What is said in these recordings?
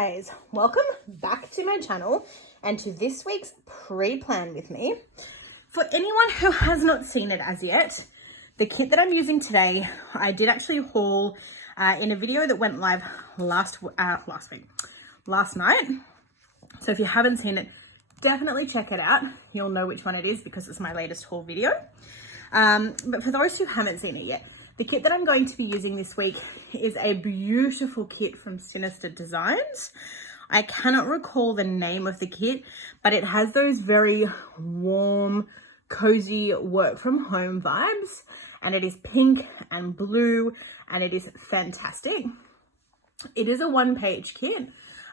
guys, welcome back to my channel and to this week's pre-plan with me. For anyone who has not seen it as yet, the kit that I'm using today, I did actually haul in a video that went live last night. So if you haven't seen it, definitely check it out. You'll know which one it is because it's my latest haul video. But for those who haven't seen it yet, the kit that I'm going to be using this week is a beautiful kit from Sinister Designs. I cannot recall the name of the kit, but it has those very warm, cozy work from home vibes, and it is pink and blue, and it is fantastic. It is a one-page kit.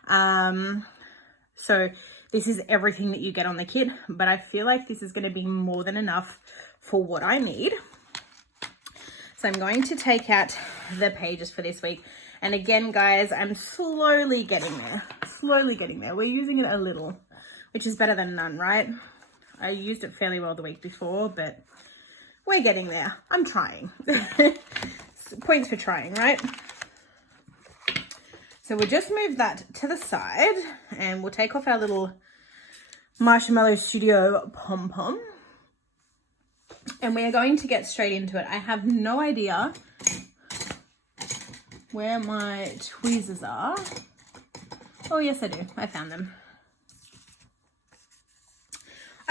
So this is everything that you get on the kit, but I feel like this is going to be more than enough for what I need. So I'm going to take out the pages for this week. And again, guys, I'm slowly getting there. We're using it a little, which is better than none, right? I used it fairly well the week before, but we're getting there. I'm trying. Points for trying, right? So we'll just move that to the side and we'll take off our little Marshmallow Studio pom-pom. And we are going to get straight into it. I have no idea where my tweezers are. Oh, yes, I do. I found them.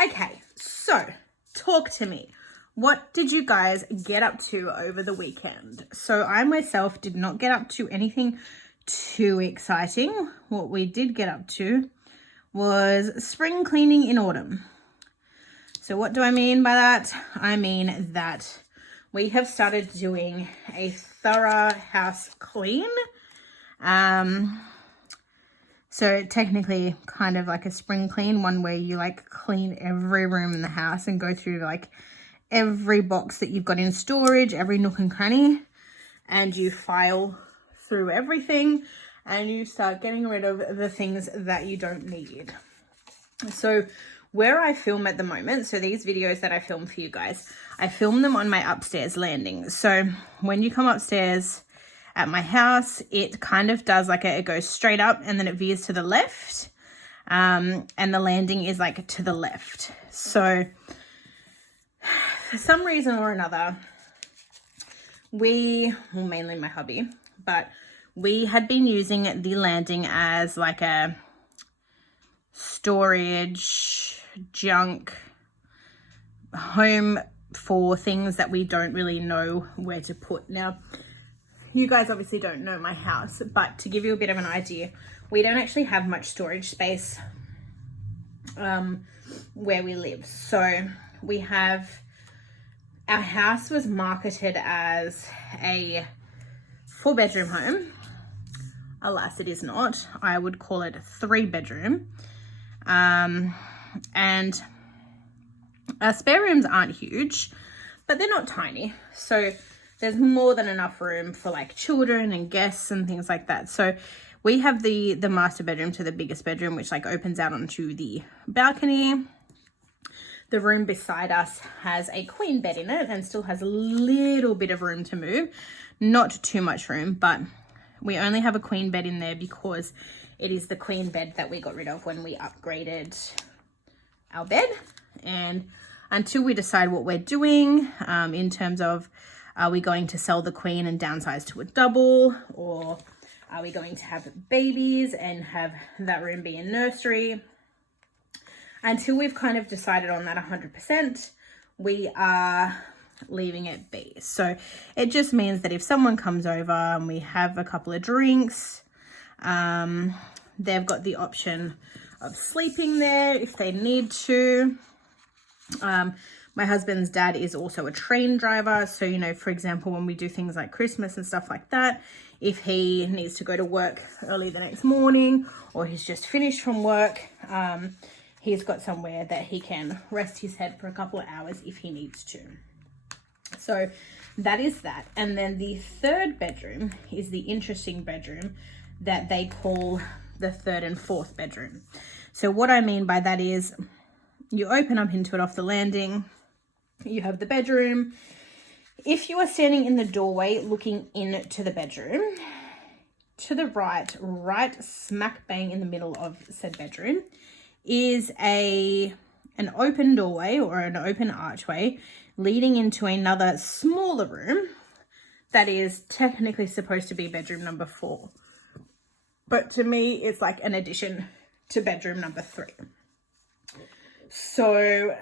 Okay, so talk to me. What did you guys get up to over the weekend? So I myself did not get up to anything too exciting. What we did get up to was spring cleaning in autumn. So what do I mean by that? I mean that we have started doing a thorough house clean. So technically kind of like a spring clean, one where you like clean every room in the house and go through like every box that you've got in storage, every nook and cranny, and you file through everything and you start getting rid of the things that you don't need. So where I film at the moment, so these videos that I film for you guys, I film them on my upstairs landing. So when you come upstairs at my house, it kind of does like it goes straight up and then it veers to the left. And the landing is like to the left. So for some reason or another, well, mainly my hubby, but we had been using the landing as like a storage junk home for things that we don't really know where to put. Now, you guys obviously don't know my house, but to give you a bit of an idea, we don't actually have much storage space where we live. So we have, our house was marketed as a 4-bedroom home. Alas, it is not. I would call it a 3-bedroom. And our spare rooms aren't huge, but they're not tiny. So there's more than enough room for like children and guests and things like that. So we have the master bedroom to the biggest bedroom, which like opens out onto the balcony. The room beside us has a queen bed in it and still has a little bit of room to move. Not too much room, but we only have a queen bed in there because it is the queen bed that we got rid of when we upgraded our bed. And until we decide what we're doing in terms of, are we going to sell the queen and downsize to a double, or are we going to have babies and have that room be a nursery? Until we've kind of decided on that 100%, we are leaving it be. So it just means that if someone comes over and we have a couple of drinks, they've got the option of sleeping there if they need to. My husband's dad is also a train driver. So, you know, for example, when we do things like Christmas and stuff like that, if he needs to go to work early the next morning or he's just finished from work, he's got somewhere that he can rest his head for a couple of hours if he needs to. So that is that. And then the 3rd bedroom is the interesting bedroom that they call the 3rd and 4th bedroom. So what I mean by that is you open up into it off the landing, you have the bedroom. If you are standing in the doorway looking into the bedroom, to the right smack bang in the middle of said bedroom, is an open doorway or an open archway leading into another smaller room that is technically supposed to be bedroom number 4. But to me, it's like an addition to bedroom number 3. So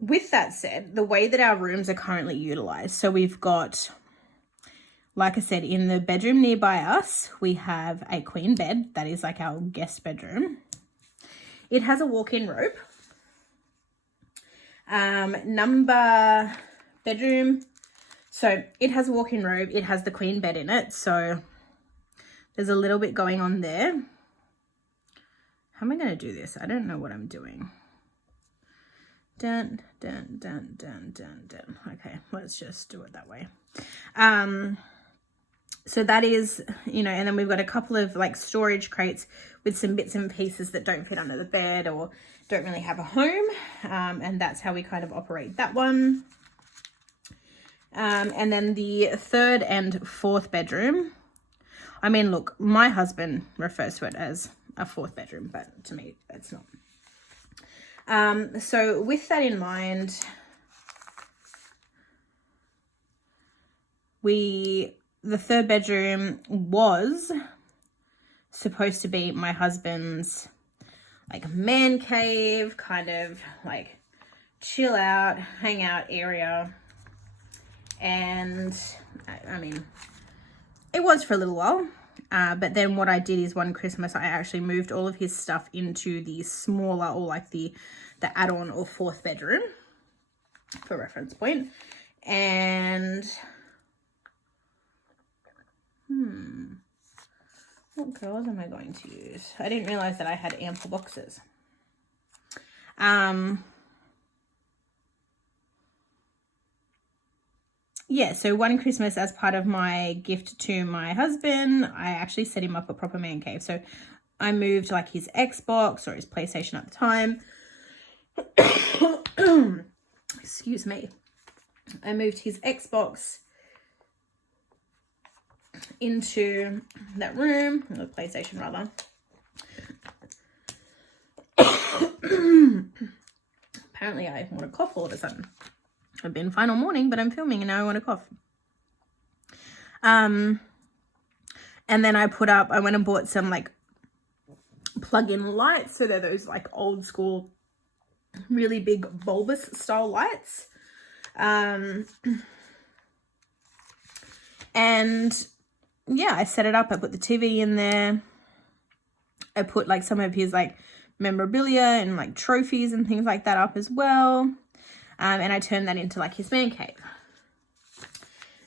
with that said, the way that our rooms are currently utilized, so we've got, like I said, in the bedroom nearby us, we have a queen bed. That is like our guest bedroom. It has a walk-in robe. Bedroom. So it has a walk-in robe. It has the queen bed in it. So there's a little bit going on there. How am I going to do this? I don't know what I'm doing. Dun, dun, dun, dun, dun, dun. Okay, let's just do it that way. So that is, you know, and then we've got a couple of like storage crates with some bits and pieces that don't fit under the bed or don't really have a home. And that's how we kind of operate that one. And then the 3rd and 4th bedroom. I mean, look, my husband refers to it as a 4th bedroom, but to me, it's not. So with that in mind, the 3rd bedroom was supposed to be my husband's like man cave, kind of like chill out, hang out area. And I mean, it was for a little while. But then what I did is one Christmas, I actually moved all of his stuff into the smaller or like the add-on or 4th bedroom for reference point. And what colours am I going to use? I didn't realize that I had ample boxes. Yeah, so one Christmas, as part of my gift to my husband, I actually set him up a proper man cave. So I moved like his Xbox or his PlayStation at the time. Excuse me. I moved his Xbox into that room, or the PlayStation rather. Apparently I want to cough all of a sudden. I've been fine all morning, but I'm filming and now I want to cough. And then I went and bought some like plug-in lights. So they're those like old school, really big bulbous style lights. And yeah, I set it up. I put the TV in there. I put like some of his like memorabilia and like trophies and things like that up as well. And I turned that into like his man cave.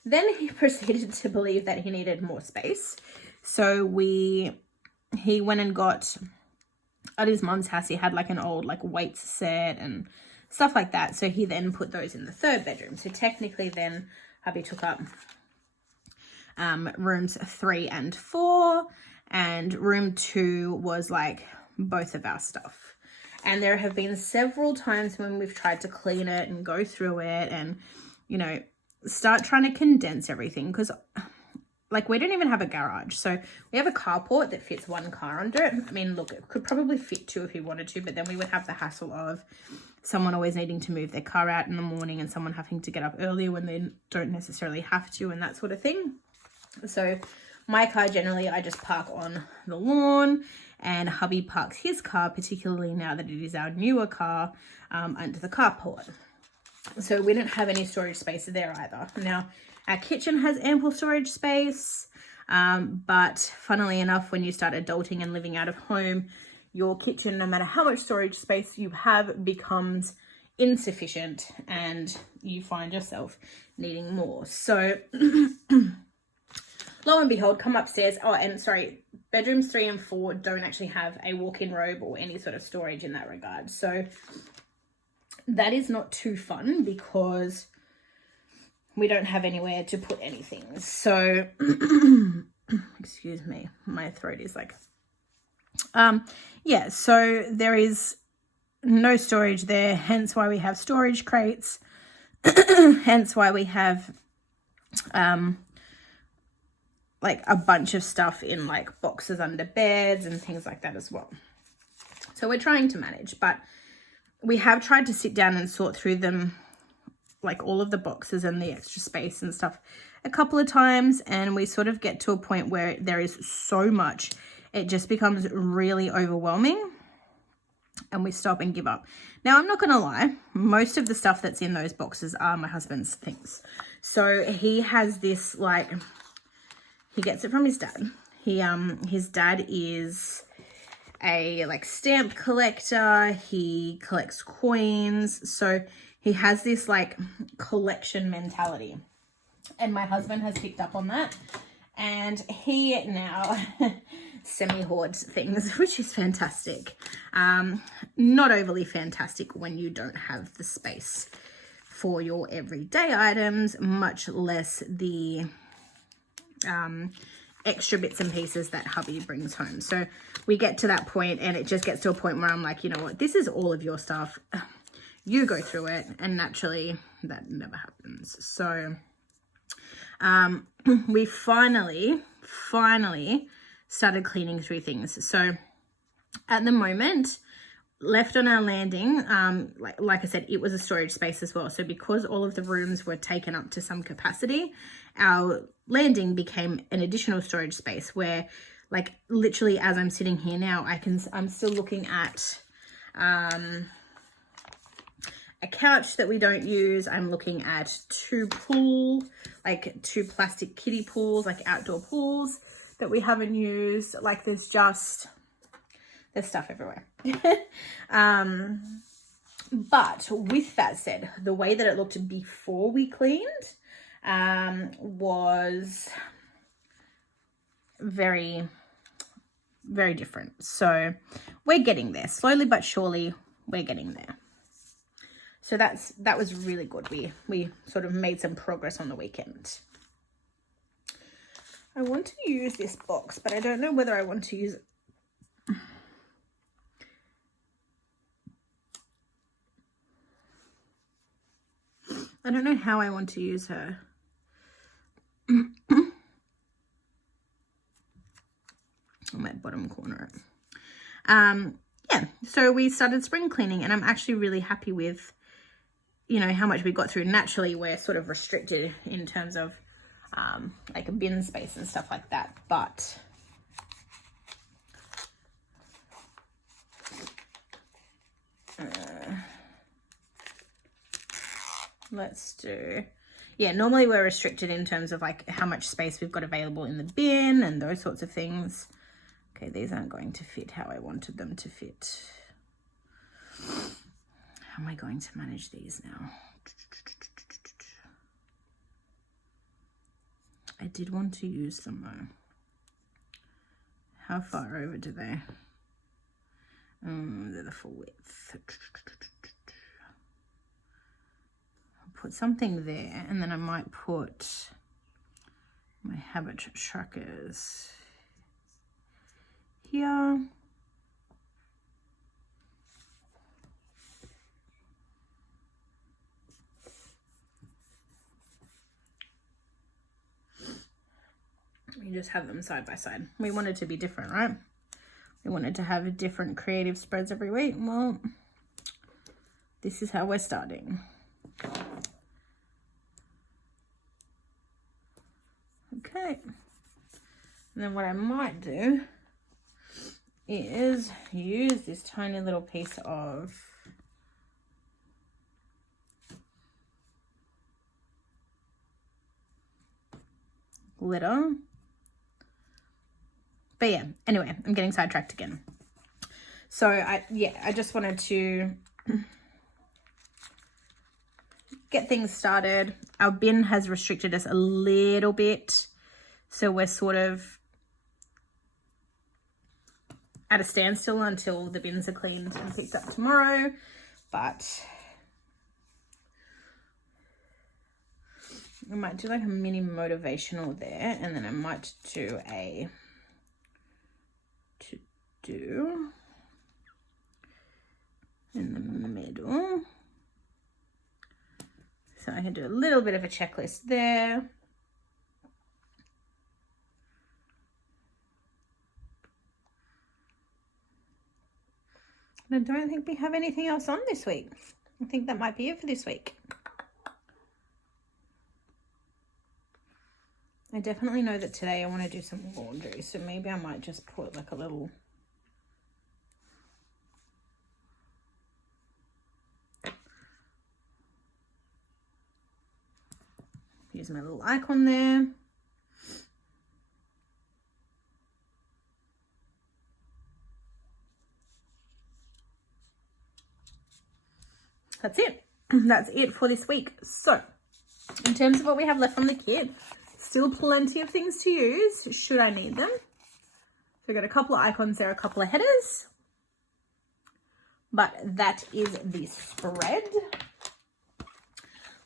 Then he proceeded to believe that he needed more space. So he went and got, at his mum's house, he had like an old like weights set and stuff like that. So he then put those in the 3rd bedroom. So technically then hubby took up rooms 3 and 4, and room 2 was like both of our stuff. And there have been several times when we've tried to clean it and go through it and, you know, start trying to condense everything, because like we don't even have a garage. So we have a carport that fits 1 car under it. I mean, look, it could probably fit 2 if we wanted to, but then we would have the hassle of someone always needing to move their car out in the morning and someone having to get up earlier when they don't necessarily have to and that sort of thing. So my car, generally, I just park on the lawn, and hubby parks his car, particularly now that it is our newer car, under the carport. So we don't have any storage space there either. Now, our kitchen has ample storage space, but funnily enough, when you start adulting and living out of home, your kitchen, no matter how much storage space you have, becomes insufficient and you find yourself needing more. So lo and behold, come upstairs. Oh, and sorry, bedrooms 3 and 4 don't actually have a walk-in robe or any sort of storage in that regard. So that is not too fun because we don't have anywhere to put anything. So, excuse me, my throat is like, yeah, so there is no storage there, hence why we have storage crates, hence why we have, like a bunch of stuff in like boxes under beds and things like that as well. So we're trying to manage, but we have tried to sit down and sort through them, like all of the boxes and the extra space and stuff, a couple of times, and we sort of get to a point where there is so much, it just becomes really overwhelming and we stop and give up. Now, I'm not gonna lie, most of the stuff that's in those boxes are my husband's things. So he has this, like, he gets it from his dad. His dad is a like stamp collector. He collects coins, so he has this like collection mentality, and my husband has picked up on that, and he now semi-hoards things, which is fantastic. Not overly fantastic when you don't have the space for your everyday items, much less the extra bits and pieces that hubby brings home. So we get to that point, and it just gets to a point where I'm like, you know what, this is all of your stuff, you go through it, and naturally that never happens. So we finally started cleaning through things. So at the moment, left on our landing, like I said, it was a storage space as well. So because all of the rooms were taken up to some capacity, our landing became an additional storage space where, like, literally as I'm sitting here now, I'm still looking at a couch that we don't use. I'm looking at two plastic kiddie pools, like outdoor pools that we haven't used. Like, there's stuff everywhere. But with that said, the way that it looked before we cleaned was very, very different. So we're getting there, slowly but surely. We're getting there. So that was really good. We sort of made some progress on the weekend. I want to use this box, but I don't know whether I want to use it. I don't know how I want to use her. I might bottom corner it. Yeah, so we started spring cleaning, and I'm actually really happy with, you know, how much we got through. Naturally, we're sort of restricted in terms of like a bin space and stuff like that, but let's do, yeah, normally we're restricted in terms of like how much space we've got available in the bin and those sorts of things. Okay, these aren't going to fit how I wanted them to fit. How am I going to manage these now? I did want to use them though. How far over do they? They're the full width. I'll put something there, and then I might put my habit trackers here. You just have them side by side. We wanted to be different, right? We wanted to have different creative spreads every week. Well, this is how we're starting. Okay. And then what I might do is use this tiny little piece of glitter. But yeah, anyway, I'm getting sidetracked again. So I just wanted to get things started. Our bin has restricted us a little bit, so we're sort of at a standstill until the bins are cleaned and picked up tomorrow. But I might do like a mini motivational there, and then I might do a to-do in the middle. So I can do a little bit of a checklist there. I don't think we have anything else on this week. I think that might be it for this week. I definitely know that today I want to do some laundry, so maybe I might just put like a little... Use my little icon there. That's it. That's it for this week. So, in terms of what we have left from the kit, still plenty of things to use should I need them. So we've got a couple of icons there, a couple of headers. But that is the spread.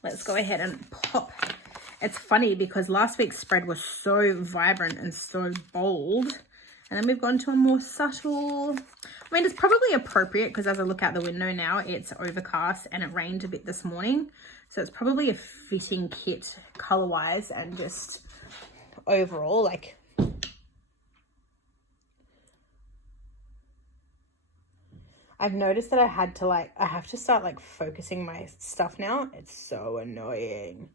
Let's go ahead and pop. It's funny because last week's spread was so vibrant and so bold. And then we've gone to a more subtle... I mean, it's probably appropriate because as I look out the window now, it's overcast and it rained a bit this morning. So it's probably a fitting kit color-wise and just overall, like... I've noticed that I have to start like focusing my stuff now. It's so annoying.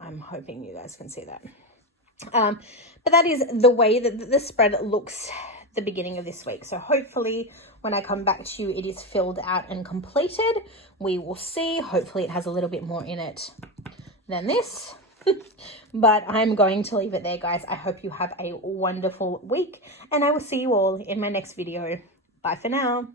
I'm hoping you guys can see that. But that is the way that the spread looks the beginning of this week. So hopefully when I come back to you, it is filled out and completed. We will see. Hopefully it has a little bit more in it than this. But I'm going to leave it there, guys. I hope you have a wonderful week and I will see you all in my next video. Bye for now.